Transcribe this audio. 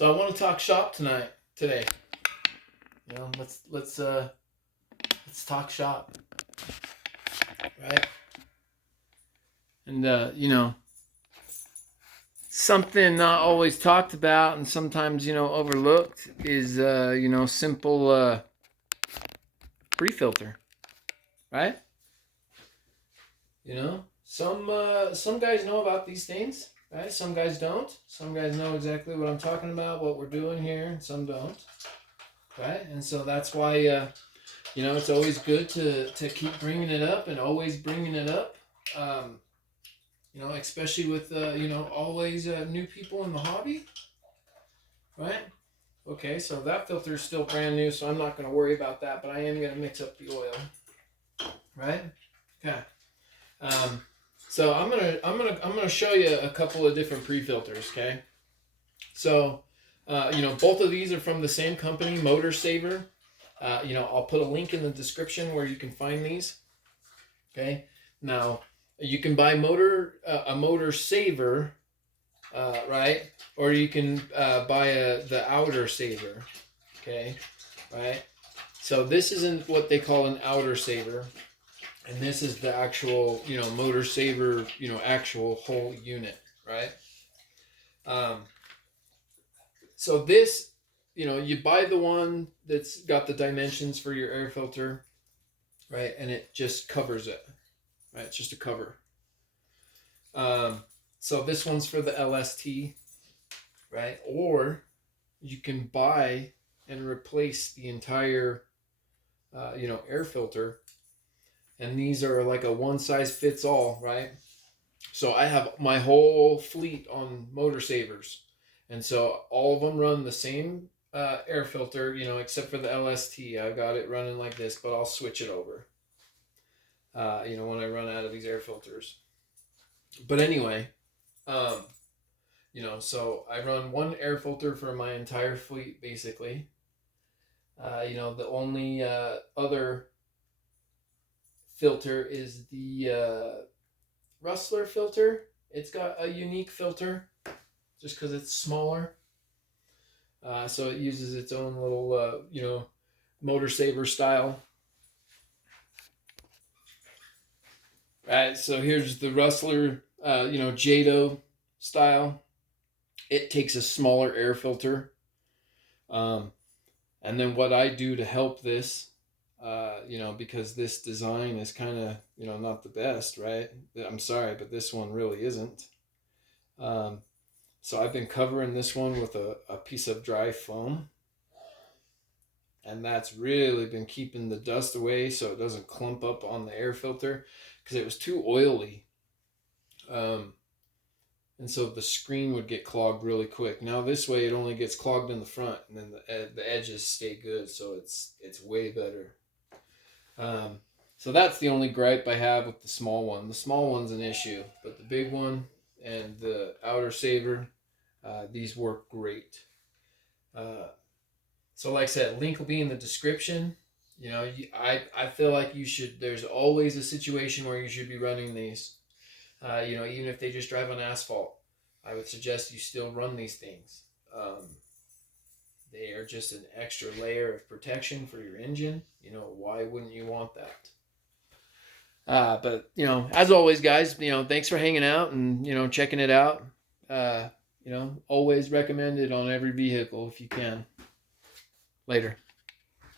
So I want to talk shop today. Let's talk shop, right? And something not always talked about and sometimes overlooked is simple pre-filter, right? Some guys know about these things, right? Some guys don't. Some guys know exactly what I'm talking about, what we're doing here, and some don't, right? And so that's why it's always good to keep bringing it up and always bringing it up. Especially with always new people in the hobby, right? Okay, so that filter is still brand new, so I'm not going to worry about that, but I am going to mix up the oil, right? Okay. So I'm gonna show you a couple of different pre-filters, okay? So, both of these are from the same company, Motor Saver. I'll put a link in the description where you can find these. Okay. Now, you can buy a Motor Saver, right? Or you can buy the Outer Saver. Okay. Right. So this isn't what they call an Outer Saver. And this is the actual, Motor Saver, actual whole unit, right? So this, you buy the one that's got the dimensions for your air filter, right? And it just covers it, right? It's just a cover. So this one's for the LST, right? Or you can buy and replace the entire, air filter. And these are like a one size fits all, right? So I have my whole fleet on Motor Savers. And so all of them run the same air filter, except for the LST. I've got it running like this, but I'll switch it over, when I run out of these air filters. But anyway, so I run one air filter for my entire fleet, basically. The only other filter is the Rustler filter. It's got a unique filter just because it's smaller. So it uses its own little, Motor Saver style. Right, so here's the Rustler, Jado style. It takes a smaller air filter. And then what I do to help this, because this design is kind of, not the best, right? I'm sorry, but this one really isn't. So I've been covering this one with a piece of dry foam. And that's really been keeping the dust away so it doesn't clump up on the air filter because it was too oily. And so the screen would get clogged really quick. Now this way it only gets clogged in the front and then the edges stay good, so it's way better. So that's the only gripe I have with the small one. The small one's an issue, but the big one and the Outer Saver, these work great. So like I said, link will be in the description. I feel like you should, there's always a situation where you should be running these. Even if they just drive on asphalt, I would suggest you still run these things. They are just an extra layer of protection for your engine. Why wouldn't you want that? But, as always, guys, thanks for hanging out and, checking it out. Always recommend it on every vehicle if you can. Later.